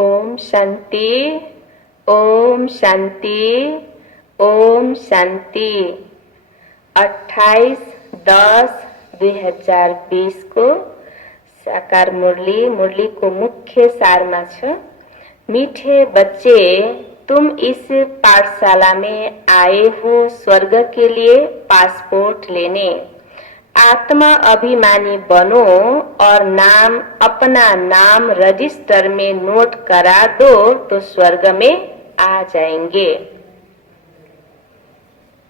ओम शांति, ओम शांति, ओम शांति। 28/10/2020 को साकार मुरली को मुख्य सारमा छ। मीठे बच्चे, तुम इस पाठशाला में आए हो स्वर्ग के लिए पासपोर्ट लेने। आत्मा अभिमानी बनो और अपना नाम रजिस्टर में नोट करा दो तो स्वर्ग में आ जाएंगे।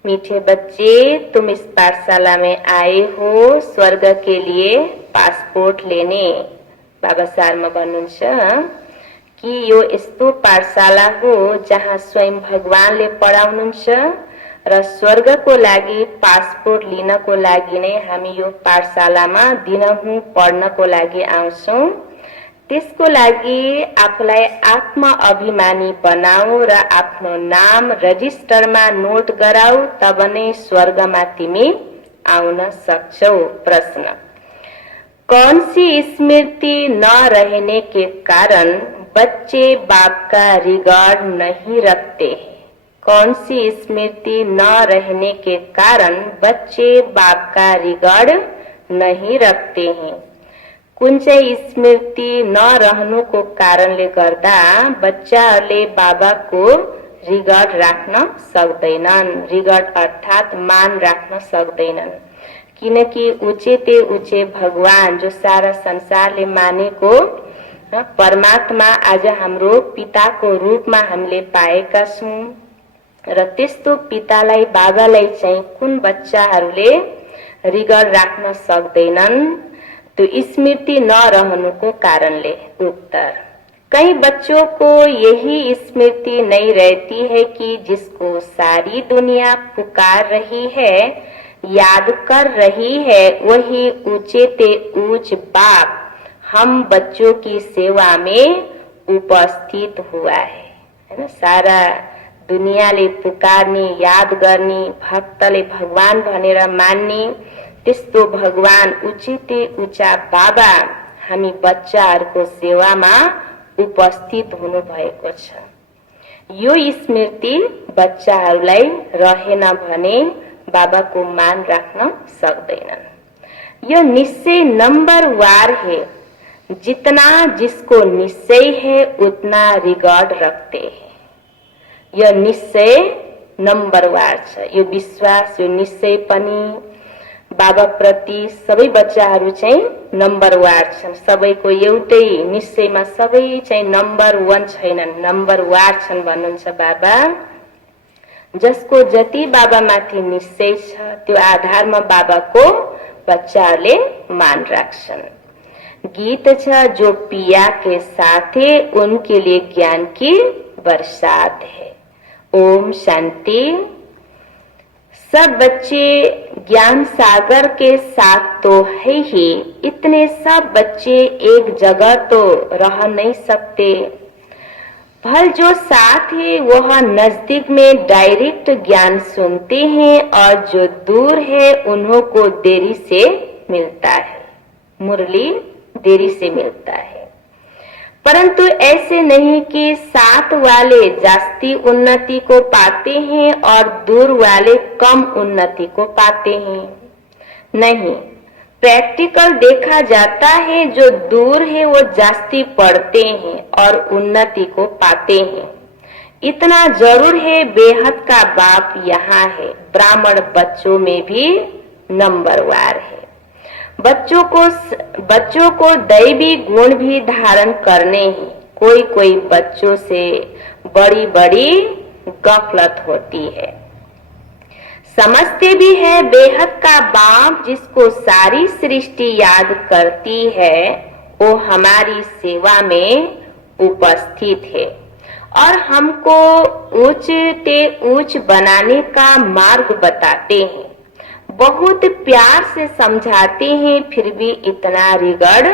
मीठे बच्चे, तुम इस पाठशाला में आए हो स्वर्ग के लिए पासपोर्ट लेने। बाबा सारमा भन्नुहुन्छ कि यो यस्तो पाठशाला हो जहाँ स्वयं भगवानले पढाउनुहुन्छ र स्वर्गको लागि पासपोर्ट लिनको लागि नै हामी यो पाठशालामा दिनहुँ पढ्नको लागि आउँछौं। त्यसको लागि आफूलाई आत्मा अभिमानी बनाऊ र आफ्नो नाम रजिस्टरमा नोट गराऊ, तब नै स्वर्गमा तिमी आउन सक्छौ। प्रश्न: कौन सी स्मृति न रहने के कारण बच्चे बाप का रिकॉर्ड नहीं रखते हैं? कौन सी स्मृति न रहने के कारण बच्चे बाप का रिकॉर्ड नहीं रखते हैं? कुन चाहिँ स्मृति नरहनुको कारणले गर्दा बच्चाहरूले बाबाको रिकॉर्ड राख्न सक्दैनन्। रिकॉर्ड अर्थात मान राख्न सक्दैनन्, किनकि ऊंचे भगवान जो सारा संसारले मानेको परमात्मा आज हाम्रो पिताको रूपमा हामीले पाएका छौं र त्यस्तो पितालाई बाबालाई चाहिँ कुन बच्चाहरूले रिकॉर्ड राख्न सक्दैनन्? तो स्मृति नरहनुको कारणले। उत्तर: कई बच्चों को यही स्मृति नहीं रहती है कि जिसको सारी दुनिया पुकार रही है, याद कर रही है, वही ऊंच बाप हम बच्चों की सेवा में उपस्थित हुआ है ना। सारा दुनियाँले पुकार्ने, याद गर्ने, भक्तले भगवान भनेर मान्ने त्यस्तो भगवान ऊंचा बाबा हामी बच्चाहरूको सेवामा उपस्थित हुनु भएको छ। यो स्मृति बच्चाहरूलाई रहेन भने बाबाको मान राख्न सक्दैनन्। यो निश्चय नंबरवार है। जितना जिसको निश्चय है उतना रिकॉर्ड रखते हैं। यो निश्चय नंबरवार छ। यो विश्वास, यो निश्चय पनि बाबा प्रति सबै बच्चाहरू चाहिँ नम्बरवार छन्। सबैको एउटै निश्चयमा सबै चाहिँ नम्बर 1 छैनन्, नम्बरवार छन् भन्नुहुन्छ बाबा। जसको जति बाबा माथि निश्चय छ त्यो आधारमा बाबाको बच्चाहरूले मान राख्छन्। गीत छ, जो पिया के साथे उनके लिए ज्ञान की बरसात है। ओम शांति। सब बच्चे ज्ञान सागर के साथ तो है ही, इतने सब बच्चे एक जगह तो रह नहीं सकते। भल जो साथ है वह नजदीक में डायरेक्ट ज्ञान सुनते हैं और जो दूर है उन्हों को देरी से मिलता है। मुरली देरी से मिलता है। परंतु ऐसे नहीं कि साथ वाले जास्ती उन्नति को पाते हैं और दूर वाले कम उन्नति को पाते हैं। नहीं, प्रैक्टिकल देखा जाता है जो दूर है वो जास्ती पढ़ते हैं और उन्नति को पाते हैं। इतना जरूर है, बेहद का बाप यहाँ है। ब्राह्मण बच्चों में भी नंबरवार है। बच्चों को दैवी गुण भी धारण करने ही कोई बच्चों से बड़ी गफलत होती है। समझते भी है बेहद का बाप जिसको सारी सृष्टि याद करती है वो हमारी सेवा में उपस्थित है और हमको ऊंच बनाने का मार्ग बताते हैं। बहुत प्यार से समझाते हैं, फिर भी इतना रिकॉर्ड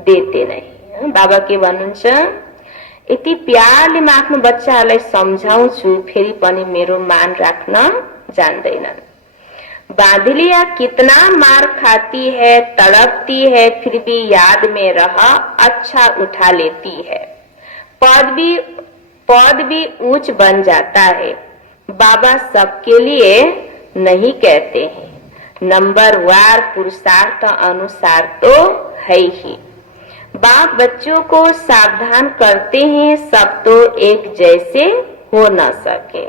देते नहीं। बाबा के भन्नुहुन्छ, यति प्यारले म आफ्नो बच्चाहरूलाई सम्झाउँछु फेरि पनि मेरो मान राख्न जान्दैनन्। बादलिया कितना मार खाती है, तड़पती है, फिर भी याद में रह अच्छा उठा लेती है। पद भी ऊंच बन जाता है। बाबा सबके लिए नहीं कहते हैं, नंबर वार पुरुषार्थ अनुसार तो है ही। बाप बच्चों को सावधान करते हैं, सब तो एक जैसे हो न सके।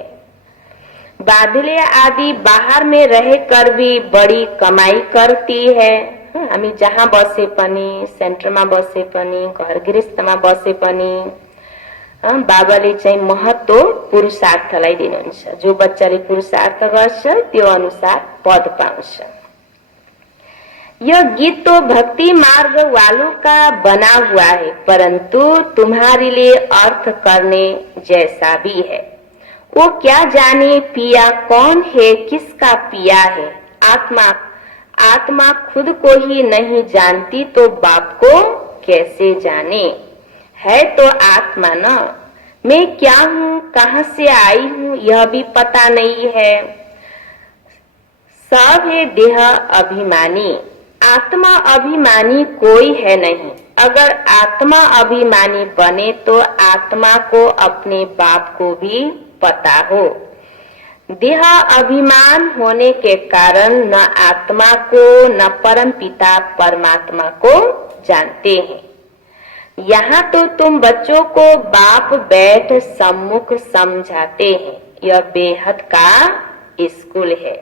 बादले आदि बाहर में रहकर भी बड़ी कमाई करती है। हामी जहाँ बसे पनि, सेन्टरमा बसे पनि, घर गृहस्थमा बसे पनि बाबाले चाहिँ महत्व पुरुषार्थलाई दिनुहुन्छ। जो बच्चाले पुरुषार्थ गर्छ त्यो अनुसार पद पाउँछ। यह गीत तो भक्ति मार्ग वालों का बना हुआ है, परंतु तुम्हारे लिए अर्थ करने जैसा भी है। वो क्या जाने पिया कौन है, किसका पिया है। आत्मा खुद को ही नहीं जानती तो बाप को कैसे जाने। है तो आत्मा न, मैं क्या हूँ, कहाँ से आई हूँ यह भी पता नहीं है। सब है देह अभिमानी, आत्मा अभिमानी कोई है नहीं। अगर आत्मा अभिमानी बने तो आत्मा को अपने बाप को भी पता हो। देह अभिमान होने के कारण न आत्मा को न परम पिता परमात्मा को जानते हैं। यहाँ तो तुम बच्चों को बाप बैठ सम्मुख समझाते हैं। यह बेहद का स्कूल है।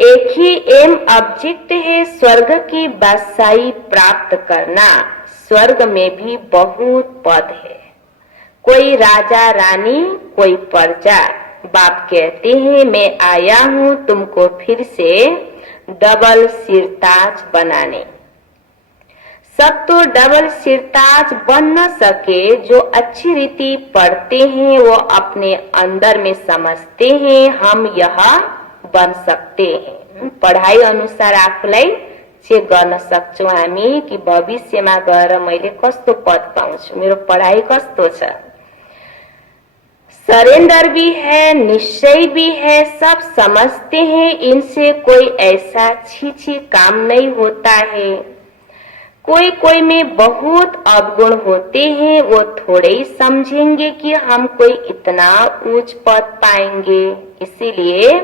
एक ही एम ऑब्जेक्ट है, स्वर्ग की बादशाही प्राप्त करना। स्वर्ग में भी बहुत पद है, कोई राजा रानी, कोई प्रजा। बाप कहते हैं मैं आया हूँ तुमको फिर से डबल सिरताज बनाने। सब तो डबल सिरताज बन न सके। जो अच्छी रीति पढ़ते हैं वो अपने अंदर में समझते हैं हम यह बन सकते हैं। पढाइ अनुसार आफूलाई चेक गर्न सक्छौं हामी कि भविष्यमा गएर मैले कस्तो पद पाउँछु, मेरो पढाइ कस्तो छ। सरेंडर भी है, निश्चय भी है, सब समझते हैं। इनसे कोई ऐसा छी काम नहीं होता है। कोई में बहुत अवगुण होते हैं, वो थोड़े ही समझेंगे कि हम कोई इतना ऊंच पद पाएंगे, इसीलिए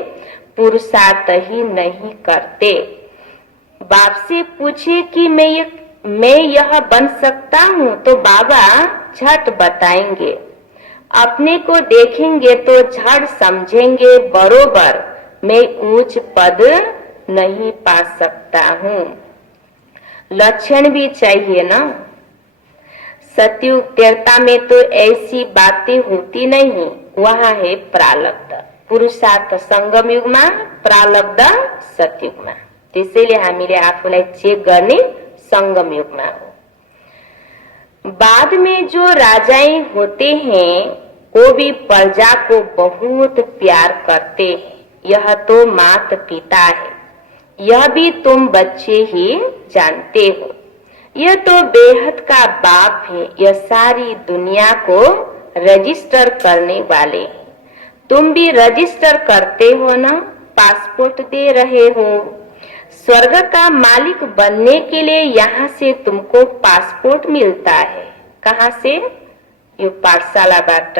पुरुषार्थ ही नहीं करते। बाप से पूछे कि मैं यह बन सकता हूँ तो बाबा झट बताएंगे। अपने को देखेंगे तो झट समझेंगे बरोबर मैं ऊंच पद नहीं पा सकता हूँ। लक्षण भी चाहिए ना। सतयुग त्रेता में तो ऐसी बातें होती नहीं, वहाँ है प्रारब्ध। पुरुषार्थ संगम युगमा, प्रारब्ध सतयुगमा। त्यसैले हामीले आफूलाई चेक गर्ने संगम युगमा हो। बाद में जो राजाएं होते हैं वो भी प्रजा को बहुत प्यार करते हैं। यह तो माता पिता है, यह भी तुम बच्चे ही जानते हो। यह तो बेहद का बाप है, यह सारी दुनिया को रजिस्टर करने वाले हैं। तुम भी रजिस्टर करते हो ना, पासपोर्ट दे रहे हो। स्वर्ग का मालिक बनने के लिए यहाँ से तुमको पासपोर्ट मिलता है। कहाँ से? यो पाठशालाबाट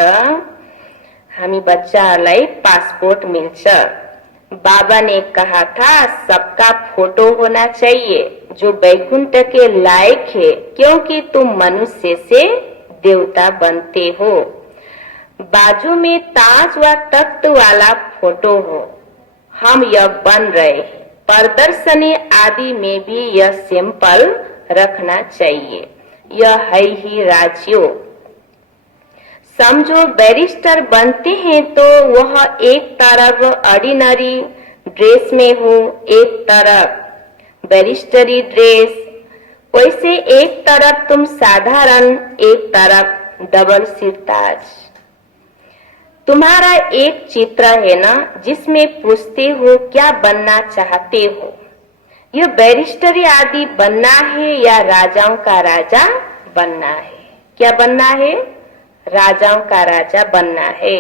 हामी बच्चाहरूलाई पासपोर्ट मिल्छ। बाबा ने कहा था सबका फोटो होना चाहिए जो वैकुंठ के लायक है, क्योंकि तुम मनुष्य से देवता बनते हो। बाजू में ताज व तख्त वाला फोटो हो, हम यह बन रहे हैं। प्रदर्शनी आदि में भी यह सिंपल रखना चाहिए। यह है ही राजयोग। समझो बैरिस्टर बनते हैं तो वह एक तरफ ऑर्डिनरी ड्रेस में हो, एक तरफ बैरिस्टरी ड्रेस। वैसे एक तरफ तुम साधारण, एक तरफ डबल सिरताज। तुम्हारा एक चित्र है ना जिसमें पूछते हो क्या बनना चाहते हो। यह बैरिस्टरी आदि बनना है या राजाओं का राजा बनना है? क्या बनना है? राजाओं का राजा बनना है।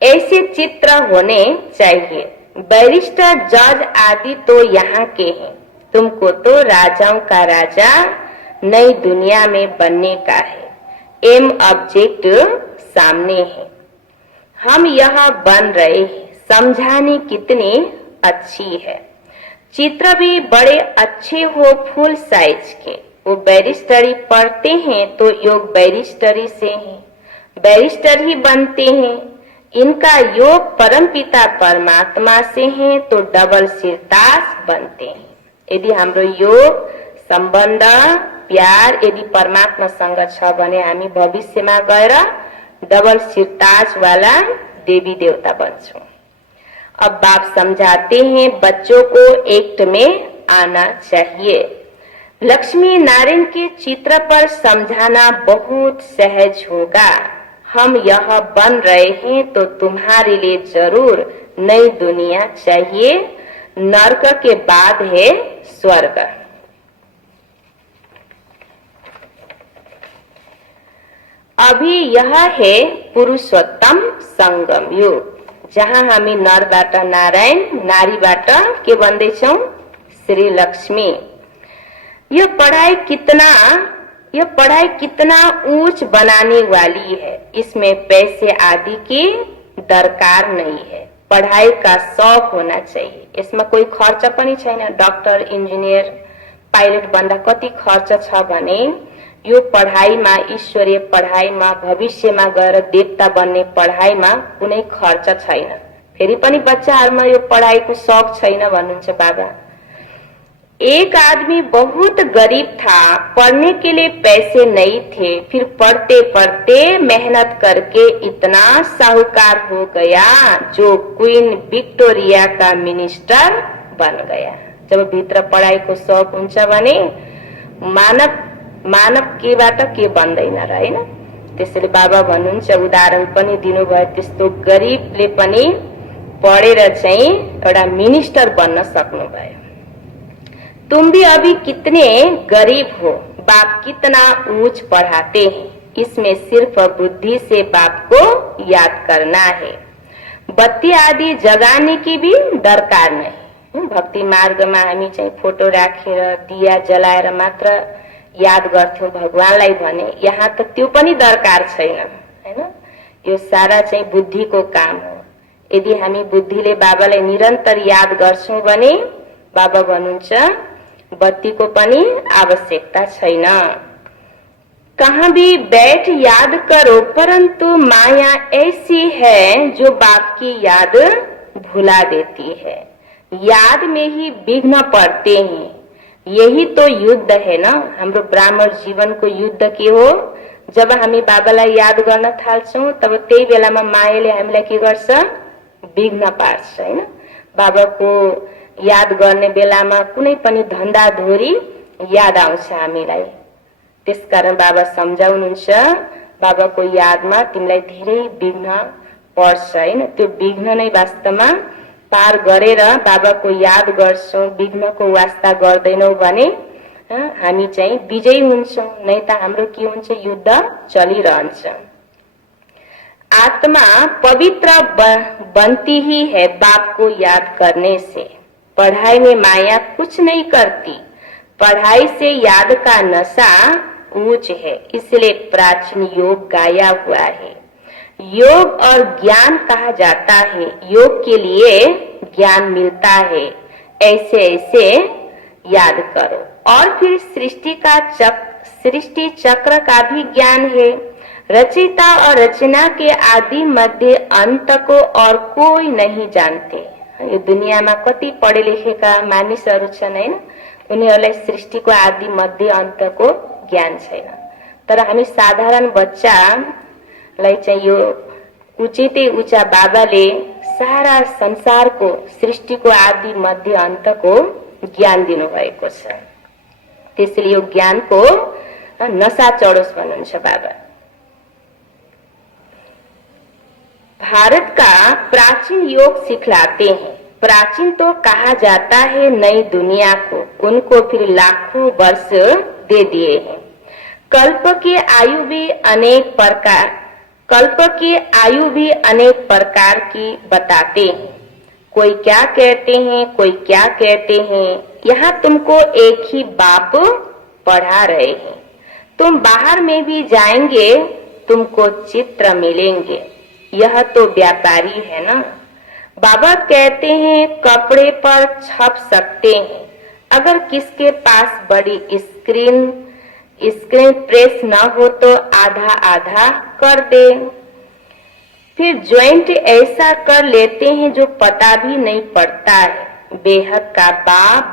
ऐसे चित्र होने चाहिए। बैरिस्टर, जज आदि तो यहाँ के हैं, तुमको तो राजाओं का राजा नई दुनिया में बनने का है। एम ऑब्जेक्ट सामने है, हम यहाँ बन रहे हैं, समझाने कितनी अच्छी है। चित्र भी बड़े अच्छे हो, फुल साइज के। वो बैरिस्टरी पढ़ते हैं तो योग बैरिस्टरी से है, बैरिस्टर ही बनते हैं। इनका योग परमपिता परमात्मा से है तो डबल सिरताज बनते हैं। यदि हाम्रो योग सम्बन्ध प्यार यदि परमात्मासँग छ भने हामी भविष्यमा गएर डबल सिरताज वाला देवी देवता बन्छौं। अब बाप समझाते हैं बच्चों को एक्ट में आना चाहिए। लक्ष्मी नारायण के चित्र पर समझाना बहुत सहज होगा। हम यह बन रहे हैं तो तुम्हारे लिए जरूर नई दुनिया चाहिए। नरक के बाद है स्वर्ग। अभी यह है पुरुषोत्तम संगम युग, जहाँ हामी नरबाट नारायण, नारीबाट के बन्दैछौं? श्री लक्ष्मी। यह पढ़ाई कितना ऊंच बनाने वाली है। इसमें पैसे आदि की दरकार नहीं है। पढ़ाई का शौक होना चाहिए। इसमें कोई खर्च पनि छैन। डॉक्टर, इंजीनियर, पाइलट बन्दा कति खर्च छ भने यो पढ़ाईमा, ईश्वरीय पढ़ाईमा, भविष्यमा गएर देवता बन्ने पढ़ाईमा कुनै खर्च छैन। फेरि पनि बच्चाहरुमा यो पढ़ाईको शौक छैन भन्नुहुन्छ बाबा। एक आदमी बहुत गरीब था, पढ़ने के लिए पैसे नहीं थे, फिर पढ़ते पढ़ते मेहनत करके इतना साहूकार हो गया जो क्वीन विक्टोरिया का मिनिस्टर बन गया। जब भित्र पढ़ाईको शौक हुन्छ भने मानव केबाट के बन्दैन र, हैन? त्यसैले बाबा भन्नुहुन्छ, उदाहरण पनि दिनुभयो, त्यस्तो गरीबले पनि पढेर चाहिँ एउटा मिनिस्टर बन्न सक्नुभयो। तुम भी अभी कितने गरीब हो, बाप कितना ऊंच पढ़ाते हैं। इसमें सिर्फ बुद्धि से बाप को याद करना है। बत्ती आदि जगाने की भी दरकार नहीं। भक्ति मार्गमा हामी चाहिँ फोटो राखेर दिया जलाएर मात्र याद गर्थ्यौं भगवानलाई भने यहाँ त त्यो पनि दरकार छैन, हैन? यो सारा चाहिँ बुद्धिको काम हो। यदि हामी बुद्धिले बाबालाई निरन्तर याद गर्छौं भने बाबा भन्नुहुन्छ बत्ती को पनि आवश्यकता छैन। कहाँ भी बैठ याद करो, परंतु माया ऐसी है जो बाप की याद भुला देती है। याद में ही विघ्न पड़ते हैं। यही तो युद्ध है ना। हाम्रो ब्राह्मण जीवन को युद्ध के हो? जब हामी बाबालाई याद गर्न थाल्छौं तब त्यही बेलामा मायाले हामीलाई के गर्छ? विघ्न पार्छ, हैन? बाबाको याद गर्ने बेलामा कुनै पनि धन्दाधोरी याद आउँछ हामीलाई। त्यसकारण बाबा सम्झाउनुहुन्छ, बाबाको यादमा तिमीलाई धेरै विघ्न पर्छ, हैन? त्यो विघ्न नै वास्तवमा पार गरेर बाबाको याद गर्छौं, विघ्नको वास्ता गर्दैनौ भने हामी चाहिँ विजयी हुन्छौं। नै त हाम्रो के हुन्छ? युद्ध चलिरहन्छ। आत्मा पवित्र बनती ही है बाप को याद करने से। पढ़ाई में माया कुछ नहीं करती। पढ़ाई से याद का नशा ऊंच है, इसलिए प्राचीन योग गाया हुआ है। योग और ज्ञान कहा जाता है। योग के लिए ज्ञान मिलता है। ऐसे ऐसे याद करो। और फिर सृष्टि चक्र का भी ज्ञान है। रचयिता और रचना के आदि मध्य अंत को और कोई नहीं जानते। यो दुनियामा कति पढे लेखेका मानिसहरू छन्, हैन? उनीहरूलाई सृष्टिको आदि मध्य अन्तको ज्ञान छैन। तर हामी साधारण बच्चालाई चाहिँ यो उचितै उचा बाबाले सारा संसारको सृष्टिको आदि मध्य अन्तको ज्ञान दिनुभएको छ। त्यसैले यो ज्ञानको नशा चढोस् भन्नुहुन्छ बाबा। भारत का प्राचीन योग सिखलाते हैं। प्राचीन तो कहा जाता है नई दुनिया को, उनको फिर लाखों वर्ष दे दिए हैं। कल्प की आयु भी अनेक प्रकार की बताते हैं। कोई क्या कहते हैं, कोई क्या कहते हैं। यहाँ तुमको एक ही बाप पढ़ा रहे हैं। तुम बाहर में भी जाएंगे, तुमको चित्र मिलेंगे। यह तो व्यापारी है ना। बाबा कहते हैं कपड़े पर छप सकते हैं। अगर किसके पास बड़ी स्क्रीन प्रेस न हो तो आधा आधा कर दे। फिर ज्वाइंट ऐसा कर लेते हैं जो पता भी नहीं पड़ता है। बेहद का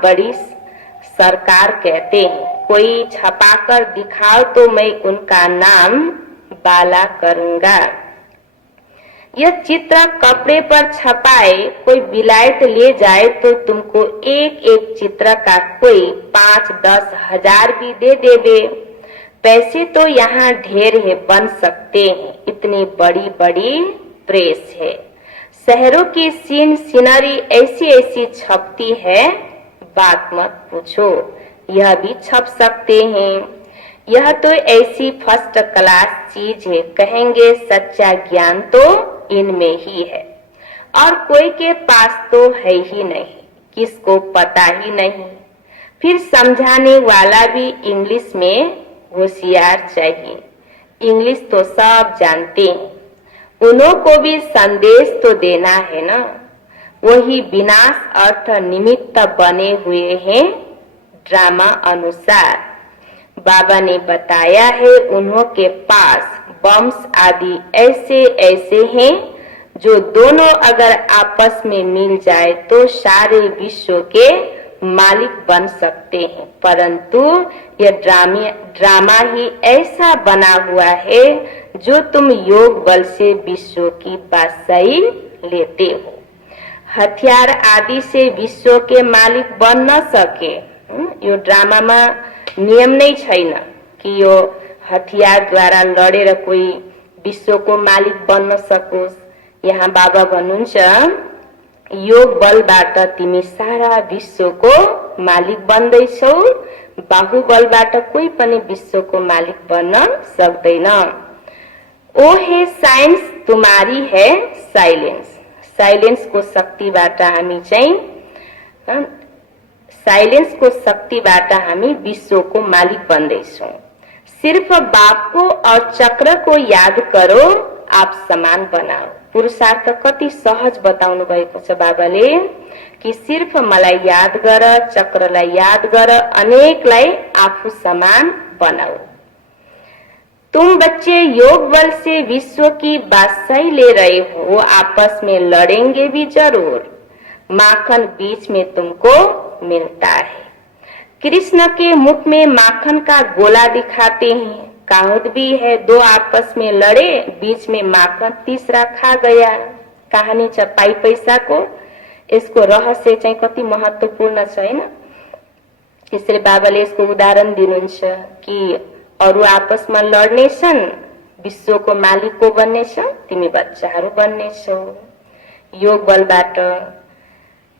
बड़ी सरकार कहते हैं, कोई छपाकर दिखाओ तो मैं उनका नाम बाला करूंगा। यह चित्र कपड़े पर छपाए कोई विलायत ले जाए तो तुमको एक एक चित्र का कोई 5-10 हजार भी दे देवे। पैसे तो यहाँ ढेर है, बन सकते हैं। इतनी बड़ी बड़ी प्रेस है। शहरों की सीनरी ऐसी ऐसी छपती है, बात मत पूछो। यह भी छप सकते हैं। यह तो ऐसी फर्स्ट क्लास चीज है, कहेंगे सच्चा ज्ञान तो इनमें ही है। और कोई के पास तो है ही नहीं, किसको पता ही नहीं। फिर समझाने वाला भी इंग्लिश में होशियार चाहिए। इंग्लिश तो सब जानते हैं, उन्हों को भी संदेश तो देना है ना। वही विनाश अर्थ निमित्त बने हुए हैं ड्रामा अनुसार। बाबा ने बताया है उन्हों के पास बम्स आदि ऐसे ऐसे हैं जो दोनों अगर आपस में मिल जाए तो सारे विश्व के मालिक बन सकते हैं। परंतु यह ड्रामा ही ऐसा बना हुआ है जो तुम योग बल से विश्व की बादशाही लेते हो। हथियार आदि से विश्व के मालिक बन न सके। यो ड्रामा में नियम नहीं छैन कि यो हथियार द्वारा लडेर कोही विश्वको मालिक बन्न सकोस्। यहाँ बाबा भन्नुहुन्छ योग बलबाट तिमी सारा विश्वको मालिक बन्दैछौ। बाहुबलबाट कोही पनि विश्वको मालिक बन्न सक्दैन। ओ हे साइन्स, तुम्हारी है साइलेंस। साइलेंस को शक्तिबाट हामी चाहिँ साइलेंस को शक्तिबाट हामी विश्वको मालिक बन्दैछौं। सिर्फ बाप को और चक्र को याद करो, आप समान बनाओ। पुरुषार्थ कति सहज बताउनु भएको छ बाबाले कि सिर्फ मलाई याद गर, चक्रलाई याद गर, अनेकलाई आफू समान बनाओ। तुम बच्चे योग बल से विश्व की बादशाही ले रहे हो, वो आपस में लड़ेंगे भी जरूर। माखन बीच में तुमको मिलता है। कृष्ण के मुख में माखन का गोला दिखाते हैं। कहावत भी है, दो आपस में लड़े, बीच में माखन, तीसरा खा गया। कहानी छ पाई पैसा को। यसको रहस्य चाहिँ कति महत्वपूर्ण छ हैन। त्यसैले बाबाले यसको उदाहरण दिनुहुन्छ कि अरू आपसमा लड्नेछन्, विश्वको मालिक को बन्नेछ, तिमी बच्चाहरू बन्नेछौ। योग बलबाट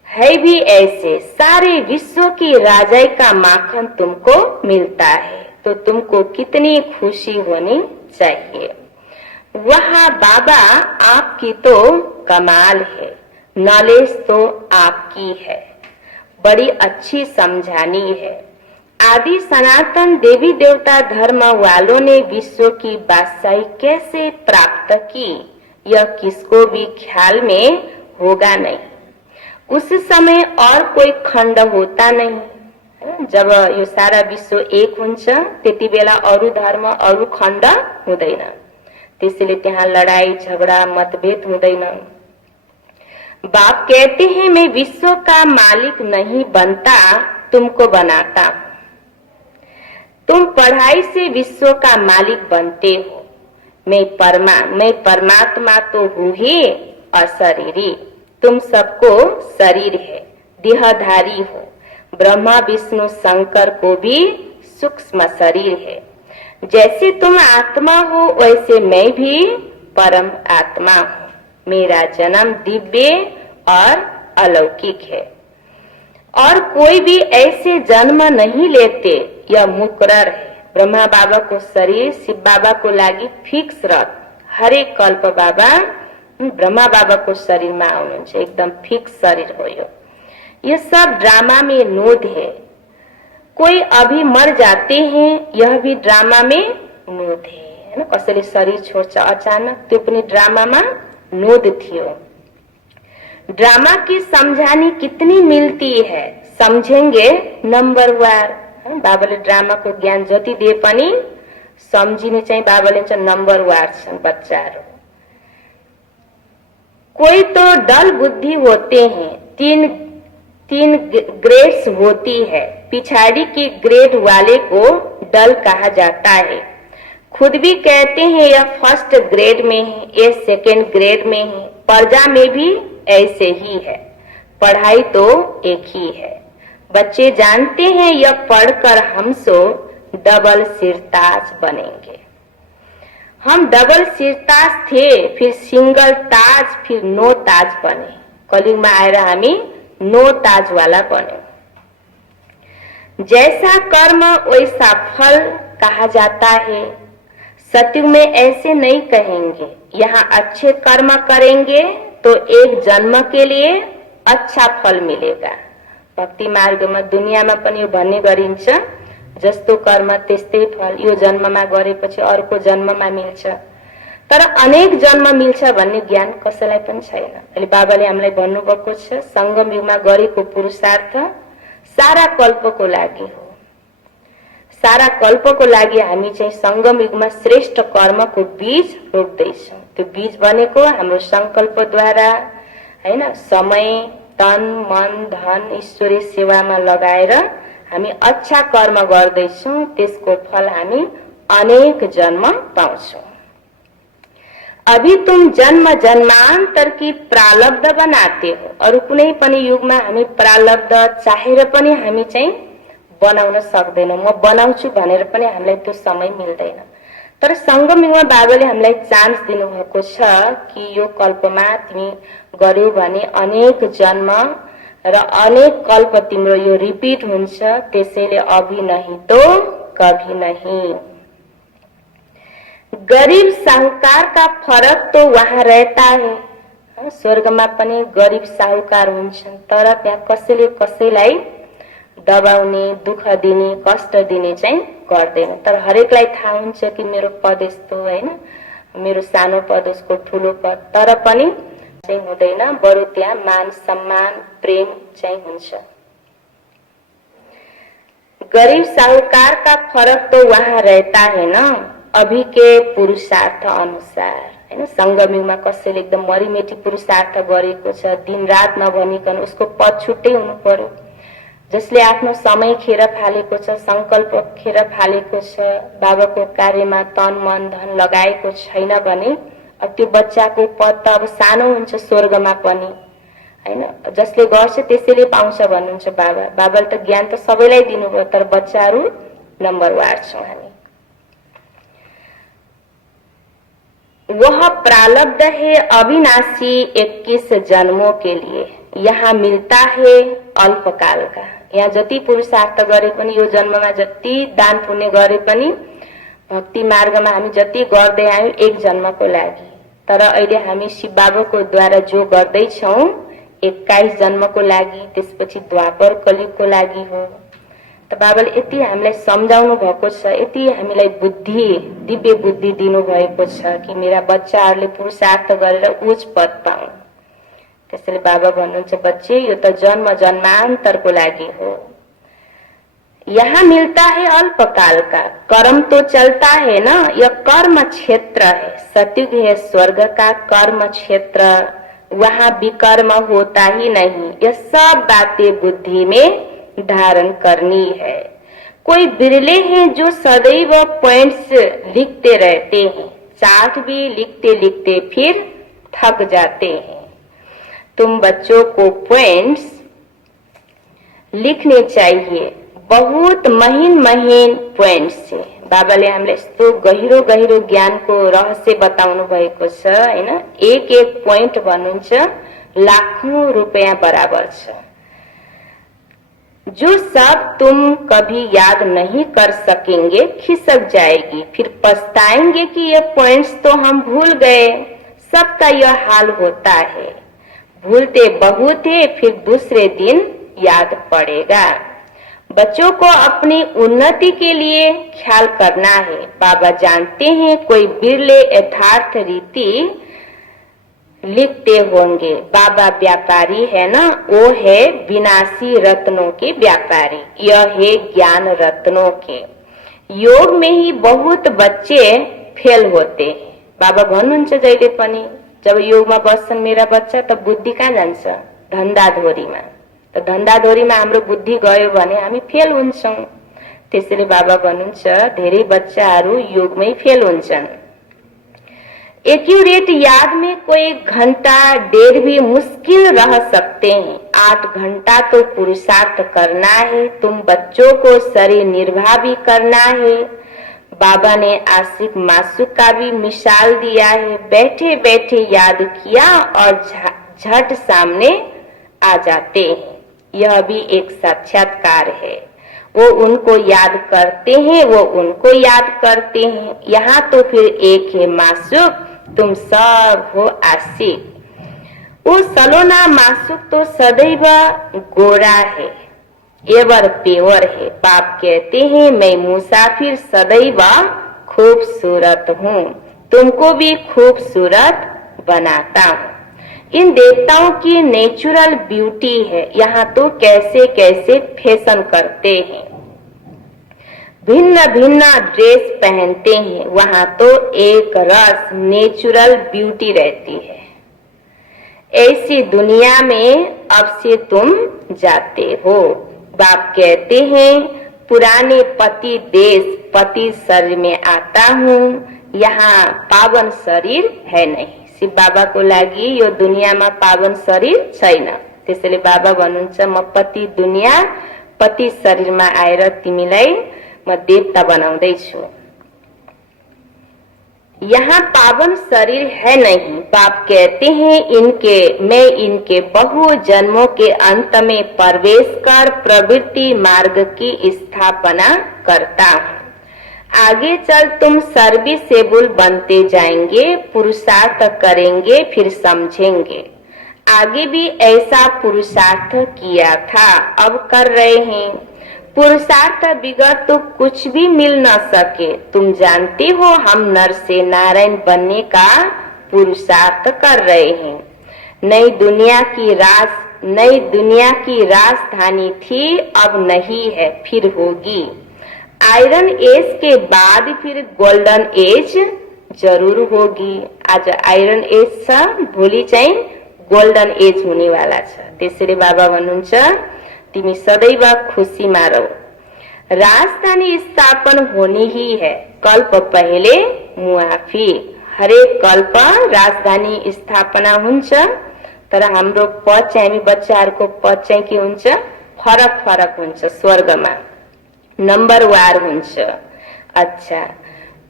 है भी ऐसे, सारे विश्व की राजाई का माखन तुमको मिलता है तो तुमको कितनी खुशी होनी चाहिए। वहाँ बाबा आपकी तो कमाल है, नॉलेज तो आपकी है, बड़ी अच्छी समझानी है। आदि सनातन देवी देवता धर्म वालों ने विश्व की बादशाही कैसे प्राप्त की, यह किसको भी ख्याल में होगा नहीं। उस समय और कोई खण्ड होता नहीं। जब यो सारा विश्व एक हुन्छ त्यति बेला अरू धर्म अरू खण्ड हुँदैन। त्यसैले त्यहाँ लड़ाई झगड़ा मतभेद हुँदैन। बाप कहते हैं मैं विश्व का मालिक नहीं बनता, तुमको बनाता। तुम पढ़ाई से विश्व का मालिक बनते हो। मैं परमात्मा तो हूँ ही अशरीरी। तुम सबको शरीर है, देहधारी हो। ब्रह्मा विष्णु शंकर को भी सूक्ष्म शरीर है। जैसे तुम आत्मा हो वैसे मैं भी परम आत्मा हूँ। मेरा जन्म दिव्य और अलौकिक है और कोई भी ऐसे जन्म नहीं लेते, यह मुकरर है। ब्रह्मा बाबा को शरीर शिव बाबा को लागि फिक्स रख। हरेक कल्प बाबा ब्रह्मा बाबा को शरीर में आउनुहुन्छ, एकदम फिक्स शरीर हो यो। ये सब ड्रामा में नोद है। कोई अभी मर जाते हैं, यह भी ड्रामा में नोंध है ना। कसैले शरीर छोड्छ अचानक, त्यो पनि ड्रामामा नोंध थियो। ड्रामा की समझानी कितनी मिलती है, समझेंगे नंबरवार। बाबाले ड्रामाको ज्ञान जति दिए पनि सम्झिने चाहिँ बाबाले चाहिँ नंबरवार छन् बच्चाहरू। कोई तो डल बुद्धि होते हैं, तीन ग्रेड्स होती है, पिछाड़ी की ग्रेड वाले को डल कहा जाता है। खुद भी कहते हैं यह फर्स्ट ग्रेड में है, ये सेकेंड ग्रेड में है। प्रजा में भी ऐसे ही है, पढ़ाई तो एक ही है। बच्चे जानते हैं यह पढ़कर हम सो डबल सिरताज बनेंगे। हम डबल सिरताज थे, फिर सिंगल ताज, फिर नो ताज बने। कलियुगमा आएर हामी नो ताज वाला बने। जैसा कर्म वैसा फल कहा जाता है। सत्युग में ऐसे नहीं कहेंगे, यहाँ अच्छे कर्म करेंगे तो एक जन्म के लिए अच्छा फल मिलेगा। भक्ति मार्गमा दुनियाँमा पनि यो भन्ने गरिन्छ, जस्तो कर्म त्यस्तै फल, यो जन्ममा गरेपछि अर्को जन्ममा मिल्छ। तर अनेक जन्म मिल्छ भन्ने ज्ञान कसैलाई पनि छैन। अहिले बाबाले हामीलाई भन्नुभएको छ, संगम युगमा गरेको पुरुषार्थ सारा कल्पको लागि हो। सारा कल्पको लागि हामी चाहिँ संगम युगमा श्रेष्ठ कर्मको बीज रोप्दैछौँ। त्यो बीज भनेको हाम्रो संकल्पद्वारा हैन, समय, तन, मन, धन ईश्वरीय सेवामा लगाएर हामी अच्छा कर्म गर्दैछौँ, त्यसको फल हामी अनेक जन्म पाउँछौँ। अभी तुम जन्म जन्मान्तर की प्रारब्ध बनाते हो। अरु कुनै पनि युगमा हामी प्रारब्ध चाहेर पनि हामी चाहिँ बनाउन सक्दैनौँ। म बनाउँछु भनेर पनि हामीलाई त्यो समय मिल्दैन। तर संगम युगमा बाबाले हामीलाई चान्स दिनुभएको छ कि यो कल्पमा तिमी गर्यौ भने अनेक जन्म र अनेक कल्प तिम्रो यो रिपिट हुन्छ। त्यसैले अभी नहीं तो कभी नहीं। गरीब साहुकार का फरक तो वहाँ रहता है। स्वर्गमा पनि गरीब साहुकार हुन्छन्, तर त्यहाँ कसैले कसैलाई दबाउने, दुःख दिने, कष्ट दिने चाहिँ गर्दैन। तर हरेकलाई थाहा हुन्छ कि मेरो पद यस्तो हैन, मेरो सानो पद उसको ठुलो पद, तर पनि चाहिँ हुँदैन। बरु त्यहाँ मान सम्मान प्रेम चाहिँ हुन्छ। गरीब साहुकार का फरक तो वहाँ रहता है ना, अभी के पुरुषार्थ अनुसार हैन। संगम युगमा कसैले एकदम मरिमेटी पुरुषार्थ गरेको छ, दिन रात नभनिकन उसको पद छुट्टै हुनु पर्यो। जसले आफ्नो समय खेर फालेको छ, संकल्प खेर फालेको छ, बाबाको कार्यमा तन मन धन लगाएको छैन भने अब त्यो बच्चाको पद त अब सानो हुन्छ स्वर्गमा पनि हैन। जसले गर्छ त्यसैले पाउँछ भन्नुहुन्छ बाबा। बाबाले त ज्ञान त सबैलाई दिनुभयो, तर बच्चाहरू नम्बरवार छौं हामी। वह प्रारब्ध है अविनाशी 21 जन्मों के लिए, यहाँ मिलता है अल्पकाल का। यहाँ जति पुरुषार्थ गरे पनि, यो जन्ममा जति दान पुण्य गरे पनि, भक्ति मार्गमा हामी जति गर्दै आयौं एक जन्मको लागि। तर अहिले हामी शिव बाबाको द्वारा जो गर्दैछौं 21 जन्मको लागि, त्यसपछि द्वापर कलियुगको लागि हो। त बाबाले यति हामीलाई सम्झाउनु भएको छ, यति हामीलाई बुद्धि, दिव्य बुद्धि दिनु भएको छ कि मेरा बच्चाहरूले पुरुषार्थ गरेर उच्च पद पाउन्। त्यसैले बाबा भन्नुहुन्छ, बच्चे यो त जन्म जन्मान्तरको लागि हो। यहाँ मिलता है अल्पकाल का, कर्म तो चलता है ना, यह कर्म क्षेत्र है। सत्युग है स्वर्ग का कर्म क्षेत्र, वहाँ विकर्म होता ही नहीं। यह सब बातें बुद्धि में धारण करनी है। कोई बिरले हैं जो सदैव पॉइंट्स लिखते रहते हैं, चार्ट भी लिखते लिखते फिर थक जाते हैं। तुम बच्चों को पॉइंट्स लिखने चाहिए, बहुत महीन महीन पॉइंट्स से। बाबाले हामीलाई यस्तो गहिरो गहिरो ज्ञानको रहस्य बताउनु भएको छ हैन। एक एक पॉइंट भन्नुहुन्छ लाखौं रुपैयाँ बराबर छ। जो सब तुम कभी याद नहीं कर सकेंगे खिसक जाएगी, फिर पछताएंगे कि ये पॉइंट्स तो हम भूल गए। सबका यह हाल होता है, भूलते बहुत है, फिर दूसरे दिन याद पड़ेगा। बच्चों को अपनी उन्नति के लिए ख्याल करना है। बाबा जानते हैं कोई बिरले यथार्थ रीति लिखते होंगे। बाबा व्यापारी है ना, वो है विनाशी रत्नों के व्यापारी, यह है ज्ञान रत्नों के। योग में ही बहुत बच्चे फेल होते हैं। बाबा भन्नुहुन्छ जहिले पनि जब योगमा बस्छन् मेरा बच्चा त बुद्धि कहाँ जान्छ, धन्दाधोरीमा। त धन्दाधोरीमा हाम्रो बुद्धि गयो भने हामी फेल हुन्छौं। त्यसैले बाबा भन्नुहुन्छ धेरै बच्चाहरू योगमै फेल हुन्छन्। एक्यूरेट याद में कोई घंटा डेढ़ भी मुश्किल रह सकते हैं। 8 घंटा तो पुरुषार्थ करना है। तुम बच्चों को शरीर निर्वाह भी करना है। बाबा ने आशिक मासूक का भी मिसाल दिया है। बैठे बैठे याद किया और झट सामने आ जाते हैं। यह भी एक साक्षात्कार है। वो उनको याद करते हैं, वो उनको याद करते हैं। यहाँ तो फिर एक है मासूक, तुम सब हो आशिक। वो सलोना मासूक तो सदैव गोरा है, एवर पेवर है। बाप कहते हैं मैं मुसाफिर सदैव खूबसूरत हूँ, तुमको भी खूबसूरत बनाता हूँ। इन देवताओं की नेचुरल ब्यूटी है। यहाँ तो कैसे कैसे फैशन करते हैं, भिन्न भिन्न ड्रेस पहनते हैं। वहाँ तो एक रस नेचुरल ब्यूटी रहती है। ऐसी दुनिया में अब से तुम जाते हो। बाप कहते हैं पुराने पति देश पति शरीर में आता हूँ। यहाँ पावन शरीर है नहीं। शिव बाबा को लागि यो दुनियामा पावन शरीर छैन। त्यसैले बाबा भन्नुहुन्छ म पति दुनिया पति शरीरमा आएर तिमीलाई म देवता बनाउँदै छु। यहाँ पावन शरीर है नहीं। बाप कहते हैं मैं इनके बहु जन्मों के अंत में प्रवेश कर प्रवृत्ति मार्ग की स्थापना करता हूँ। आगे चल तुम सर्विसेबल बनते जाएंगे, पुरुषार्थ करेंगे फिर समझेंगे। आगे भी ऐसा पुरुषार्थ किया था, अब कर रहे हैं। पुरुषार्थ बिगड़ तो कुछ भी मिल न सके। तुम जानते हो हम नर से नारायण बनने का पुरुषार्थ कर रहे हैं। नई दुनिया की राजधानी थी, अब नहीं है फिर होगी। आयरन एज के बाद फिर गोल्डन एज जरूर होगी। आज आयरन एज छ, भोलि चाहिँ गोल्डन एज हुनेवाला छ। त्यसैले बाबा भन्नुहुन्छ तिमी सदैव खुशीमा रहो। राजधानी स्थापन होनी ही है, कल्प पहले मुआफी। हरेक कल्प राजधानी स्थापना हुन्छ, तर हाम्रो पद चाहिँ हामी बच्चाहरूको पद चाहिँ के हुन्छ, फरक फरक हुन्छ। स्वर्गमा नंबर वार हुन्छ। अच्छा,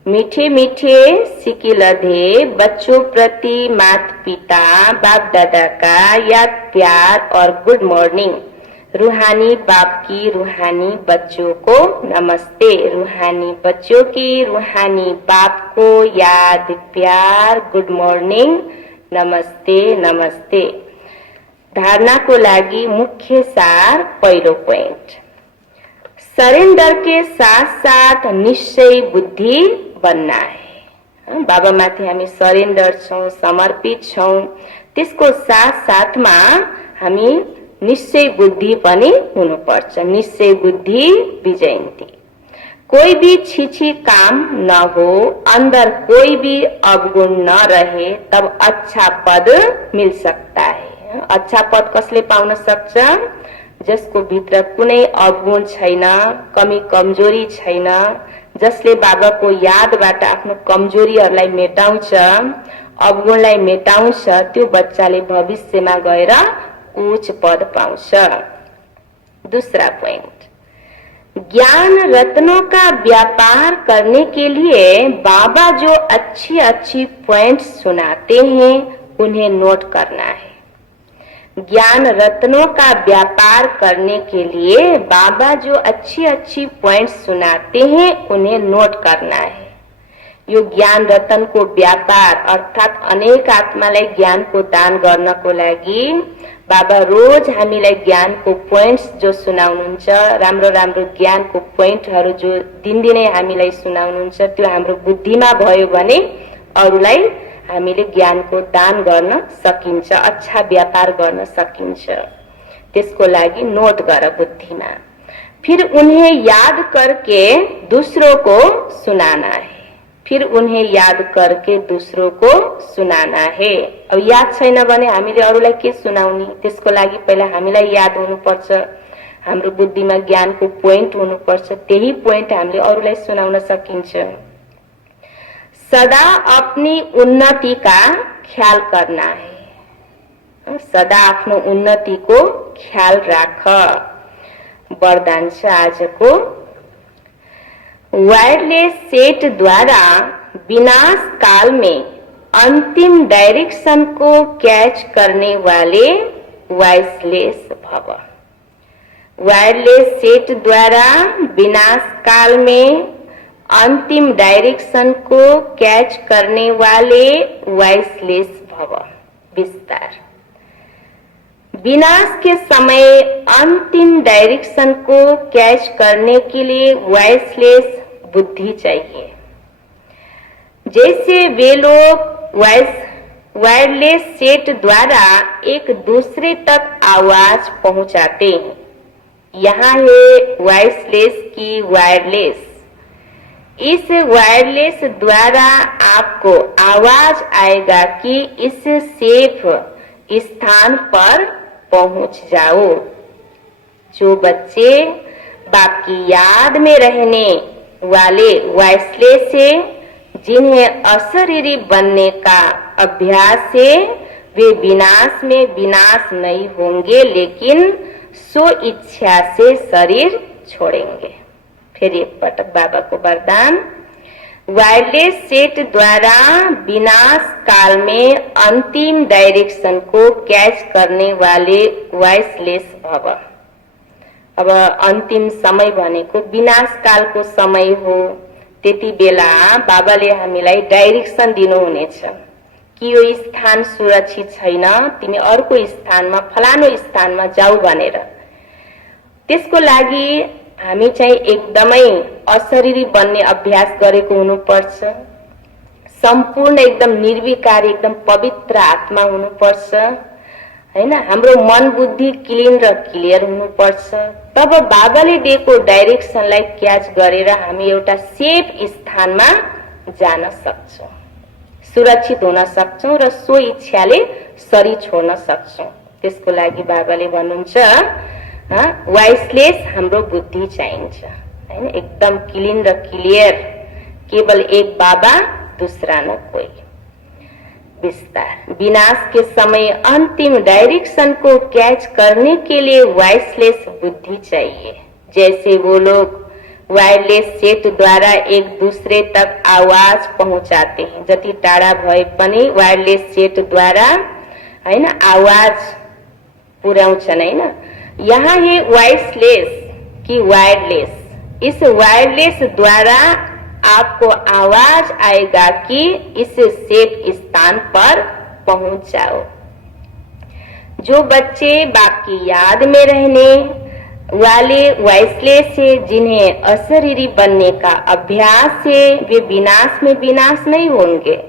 मीठे मीठे सिकिलधे बच्चों प्रति माता पिता बाप दादा का याद प्यार और गुड मॉर्निंग। रूहानी बाप की रूहानी बच्चों को नमस्ते। रूहानी बच्चों की रूहानी बाप को याद प्यार गुड मॉर्निंग नमस्ते नमस्ते। धारणा को लागि मुख्य सार पहिलो पोइन्ट, सरेंडर के साथ साथ निश्चय बुद्धि बनना है। बाबा माथि हामी सरेंडर छौं, समर्पित छौं, त्यसको साथ साथमा हामी निश्चय बुद्धि पनि हुनुपर्छ। निश्चय बुद्धि विजयन्ती। कोई भी छीछी काम न हो, अंदर कोई भी अवगुण न रहे, तब अच्छा पद मिल सकता है। अच्छा पद कसले पाउन सक्छ? जसको भित्र कुनै अवगुण छैन, कमी कमजोरी छैन, जसले बाबाको यादबाट आफ्नो कमजोरीहरूलाई मेटाउँछ, अवगुणलाई मेटाउँछ, त्यो बच्चाले भविष्यमा गएर उच्च पद पाउँछ। दूसरा पॉइंट, ज्ञान रत्नों का व्यापार करने के लिए बाबा जो अच्छी अच्छी पॉइंट सुनाते हैं उन्हें नोट करना है। ज्ञान रत्नों का व्यापार करने के लिए बाबा जो अच्छी अच्छी पॉइंट सुनाते हैं उन्हें नोट करना है। यो ज्ञान रतनको व्यापार अर्थात अनेक आत्मालाई ज्ञानको दान गर्नको लागि बाबा रोज हामीलाई ज्ञानको पोइन्ट्स जो सुनाउनुहुन्छ, राम्रो राम्रो ज्ञानको पोइन्टहरू जो दिनदिनै हामीलाई सुनाउनुहुन्छ, त्यो हाम्रो बुद्धिमा भयो भने अरूलाई हामीले ज्ञानको दान गर्न सकिन्छ, अच्छा व्यापार गर्न सकिन्छ। त्यसको लागि नोट गर बुद्धिमा। फिर उन्हें याद करके दूसरों को सुनाना है। फिर उन्हें याद करके दूसरों को सुनाना है। अब याद छैन भने हामीले अरूलाई के सुनाउने? त्यसको लागि पहिला हामीलाई याद हुनुपर्छ, हाम्रो बुद्धिमा ज्ञानको पोइन्ट हुनुपर्छ, त्यही पोइन्ट हामीले अरूलाई सुनाउन सकिन्छ। सदा अपनी उन्नति का ख्याल करना है। सदा आफ्नो उन्नतिको ख्याल राख। वरदान छ आजको। वायरलेस सेट द्वारा विनाश काल में अंतिम डायरेक्शन को कैच करने वाले वॉइसलेस भव। वायरलेस सेट द्वारा विनाश काल में अंतिम डायरेक्शन को कैच करने वाले वॉइसलेस भव। विस्तार। विनाश के समय अंतिम डायरेक्शन को कैच करने के लिए वॉइसलेस बुद्धि चाहिए। जैसे वे लोग वायरलेस सेट द्वारा एक दूसरे तक आवाज पहुंचाते हैं। यहाँ है वॉइसलेस की वायरलेस। इस वायरलेस द्वारा आपको आवाज आएगा कि इस सेफ स्थान पर पहुंच जाओ। जो बच्चे बाप की याद में रहने वाले वॉइसलेस से, जिन्हें अशरीरी बनने का अभ्यास है, वे विनाश में विनाश नहीं होंगे, लेकिन स्व इच्छा से शरीर छोड़ेंगे। फिर एक पटक बाबा को वरदान। वायरलेस सेट द्वारा विनाश काल में अंतिम डायरेक्शन को कैच करने वाले वॉइसलेस भव। अब अन्तिम समय भनेको विनाश कालको समय हो। त्यति बेला बाबाले हामीलाई डाइरेक्सन दिनुहुनेछ कि यो स्थान सुरक्षित छैन, तिमी अर्को स्थानमा फलानो स्थानमा जाऊ भनेर। त्यसको लागि हामी चाहिँ एकदमै अशरीरी बन्ने अभ्यास गरेको हुनुपर्छ। सम्पूर्ण एकदम निर्विकारी, एकदम पवित्र आत्मा हुनुपर्छ, हैन? हाम्रो मन बुद्धि क्लिन र क्लियर हुनुपर्छ। तब बाबाले दिएको डाइरेक्सनलाई क्याच गरेर हामी एउटा सेफ स्थानमा जान सक्छौं, सुरक्षित हुन सक्छौं र सो इच्छाले शरीर छोड्न सक्छौं। त्यसको लागि बाबाले भन्नुहुन्छ वाइसलेस हाम्रो बुद्धि चाहिन्छ, हैन? एकदम क्लिन र क्लियर, केवल एक बाबा, दूसरा न कोई। विस्तार। विनाश के समय अंतिम डायरेक्शन को कैच करने के लिए वाइसलेस बुद्धि चाहिए। जैसे वो लोग वायरलेस सेट द्वारा एक दूसरे तक आवाज पहुंचाते हैं। जति टाढा भए पनि वायरलेस सेट द्वारा, हैन, आवाज पुर्याउँछन्, हैन? यहाँ है वाइसलेस कि वायरलेस। इस वायरलेस द्वारा आपको आवाज आएगा कि इस सेफ स्थान पर पहुंच जाओ। जो बच्चे बाप की याद में रहने वाले वॉइसलेस से, जिन्हें अशरीरी बनने का अभ्यास है, वे विनाश में विनाश नहीं होंगे,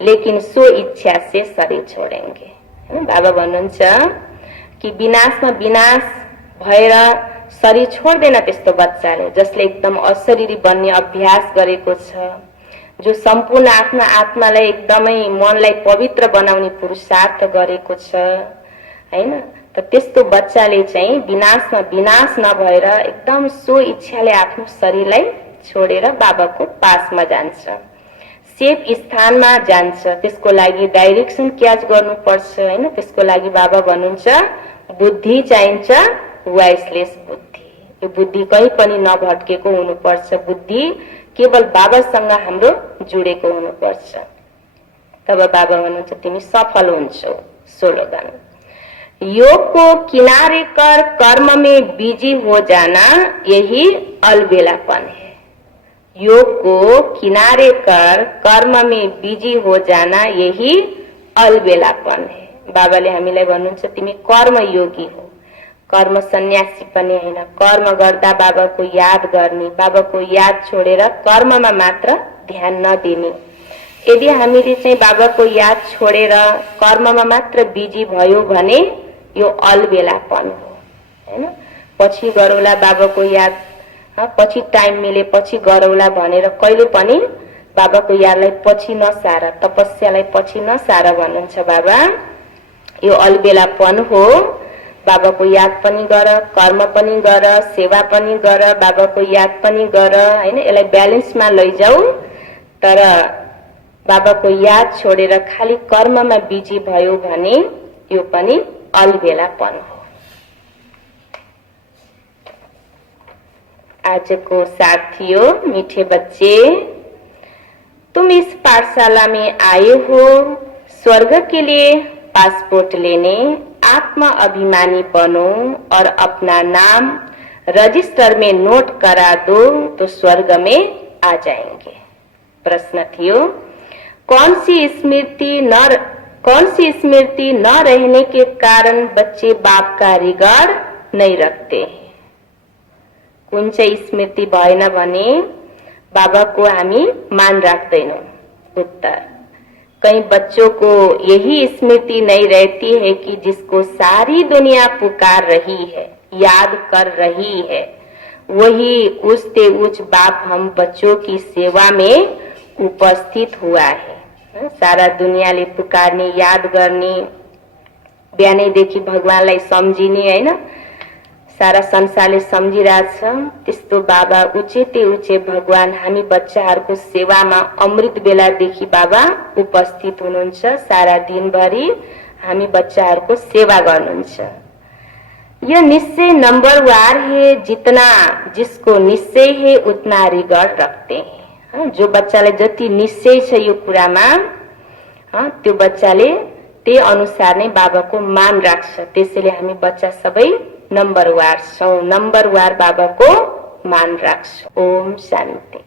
लेकिन सो इच्छा से शरीर छोडेंगे। बाबा भन्नुहुन्छ कि विनाशमा विनाश भएर शरीर छोड्दैन त्यस्तो बच्चाले, जसले एकदम अशरीरी बन्ने अभ्यास गरेको छ, जो सम्पूर्ण आफ्नो आत्मालाई एकदमै मनलाई पवित्र बनाउने पुरुषार्थ गरेको छ, हैन? त त्यस्तो बच्चाले चाहिँ विनाशमा विनाश नभएर एकदम सो इच्छाले आफ्नो शरीरलाई छोडेर बाबाको पासमा जान्छ, सेफ स्थानमा जान्छ। त्यसको लागि डाइरेक्सन क्याच गर्नुपर्छ, हैन? त्यसको लागि बाबा भन्नुहुन्छ बुद्धि चाहिन्छ, वाइसलेस बुद्धि। यो बुद्धि कहीँ पनि नभट्केको हुनुपर्छ, बुद्धि केवल बाबासँग हाम्रो जुडेको हुनुपर्छ। तब बाबा भन्नुहुन्छ तिमी सफल हुन्छौ। स्लोगन। योग को किनारे कर कर्म में बिजी हो जाना, यही अलबेलापन है। योग को किनारे कर कर्म में बिजी हो जाना यही अलबेलापन है। बाबाले हामीलाई भन्नुहुन्छ तिमी कर्मयोगी हो, कर्म सन्यासी पनि हैन। कर्म गर्दा बाबाको याद गर्ने, बाबाको याद छोडेर कर्ममा मात्र ध्यान नदिने। यदि हामीले चाहिँ बाबाको याद छोडेर कर्ममा मात्र बिजी भयो भने यो अलबेलापन हो हैन। पछि गरौला बाबाको याद, पछि टाइम मिले पछि गरौला भनेर कहिले पनि बाबाको यादलाई पछि नसार, तपस्यालाई पछि नसार भन्नुहुन्छ बाबा। यो अलबेलापन हो। बाबाको याद पनि गर, कर्म पनि गर, सेवा पनि गर, बाबाको याद पनि गर हैन। यसलाई ब्यालेन्समा लैजाऊ। तर बाबाको याद छोडेर खाली कर्ममा बिजी भयो भने यो पनि अलबेलापन हो। आज को साथियों, मीठे बच्चे, तुम इस पाठशाला में आए हो स्वर्ग के लिए पासपोर्ट लेने। आत्मा अभिमानी बनो और अपना नाम रजिस्टर में नोट करा दो तो स्वर्ग में आ जाएंगे। प्रश्न थियो, कौन सी स्मृति न रहने के कारण बच्चे बाप का रिगार्ड नहीं रखते हैं? कुन चाहिँ स्मृति भएन भने बाबाको हामी मान राख्दैनौं? उत्तर, कई बच्चों को यही स्मृति नहीं रहती है कि जिसको सारी दुनिया पुकार रही है, याद कर रही है, वही उच्च उच्च बाप हम बच्चों की सेवा में उपस्थित हुआ है। सारा दुनियाँले पुकार्ने, याद गर्ने, बिहानैदेखि भगवानलाई सम्झिने हैन, सारा संसारले सम्झिरहेछ। त्यस्तो बाबा उच्चे भगवान हामी बच्चाहरूको सेवामा अमृत बेलादेखि बाबा उपस्थित हुनुहुन्छ। सारा दिनभरि हामी बच्चाहरूको सेवा गर्नुहुन्छ। यह निश्चय नंबरवार है, जितना जिसको निश्चय है उतना रिगार्ड रखते हैं। जो बच्चालाई जति निश्चय छ यो कुरामा, त्यो बच्चाले त्यही अनुसार नै बाबाको मान राख्छ। त्यसैले हामी बच्चा सबै नंबरवार छौं, नंबरवार बाबाको मान राख्छौं। ओम शान्ति।